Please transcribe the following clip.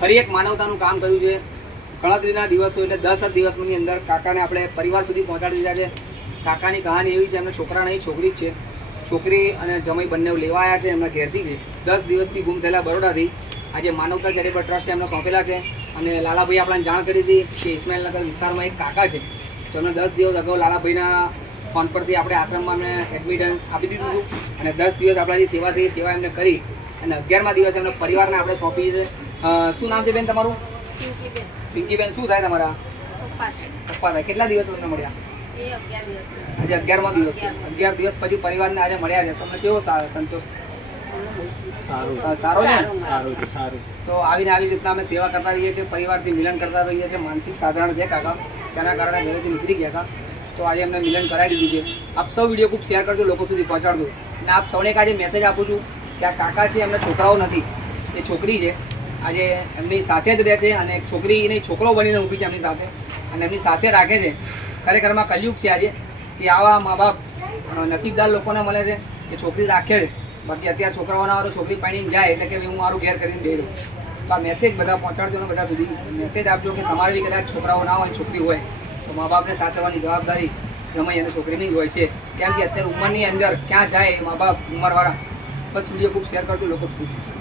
ફરી એક માનવતાનું કામ કર્યું છે. ગણતરીના દિવસો એટલે 10 જ દિવસની અંદર કાકાને આપણે પરિવાર સુધી પહોંચાડી દીધા છે. કાકાની કહાની એવી છે, એમને છોકરા નહીં, છોકરી જ છે. છોકરી અને જમાઈ બંને લેવાયા છે, એમના ઘેરથી છે. 10 દિવસથી ગુમ થયેલા બરોડાથી આજે માનવતા ચેરિટેબલ ટ્રસ્ટ એમને સોંપેલા છે. અને લાલાભાઈ આપણને જાણ કરી હતી કે ઇસ્માઇલનગર વિસ્તારમાં એક કાકા છે, જેમને 10 દિવસ અગાઉ લાલાભાઈના ફોન પરથી આપણે આશ્રમમાં એમને એડમિટ આપી દીધું હતું. અને 10 દિવસ આપણાથી સેવા થઈ, સેવા એમને કરી અને 11મા દિવસે એમના પરિવારને આપણે સોંપી છે. શું નામ છે બેન તમારું? પિંકીબેન. શું થાય તમારા પપ્પા થાય? કેટલા દિવસ તમને મળ્યા? આજે 11મા દિવસ. 11 દિવસ પછી પરિવારને આજે મળ્યા છે. તમને કેવો સંતોષ? સારો છે. તો આવી રીતના અમે સેવા કરતા રહીએ છીએ, પરિવારથી મિલન કરતા રહીએ છીએ. માનસિક સાધારણ છે કાકા, તેના કારણે ઘરેથી નીકળી ગયા હતા. તો આજે એમને મિલન કરાવી દીધું છે. આપ સૌ વિડીયો ખૂબ શેર કરજો, લોકો સુધી પહોંચાડજો. અને આપ સૌને આજે મેસેજ આપું છું કે આ કાકા છે, એમના છોકરાઓ નથી, એ છોકરી છે. આજે એમની સાથે જ રહે છે અને એક છોકરી નહીં, છોકરો બનીને ઊભી છે એમની સાથે અને એમની સાથે રાખે છે. ખરેખરમાં કલયુગ છે આજે કે આવા મા બાપ નસીબદાર લોકોને મળે છે કે છોકરી રાખે છે. બાકી અત્યારે છોકરાઓ ના હોય તો છોકરી પાણીને જાય એટલે કે હું મારું ઘેર કરીને દઈ દઉં. તો આ મેસેજ બધા પહોંચાડજો ને બધા સુધી મેસેજ આપજો કે તમારે બી કદાચ છોકરાઓ ના હોય, છોકરી હોય તો મા બાપને સાચવવાની જવાબદારી જમાઈ અને છોકરીની જ હોય છે. કેમ કે અત્યારે ઉંમરની અંદર ક્યાં જાય મા બાપ ઉંમરવાળા. બસ વિડીયો ખૂબ શેર કરજો લોકો સુધી.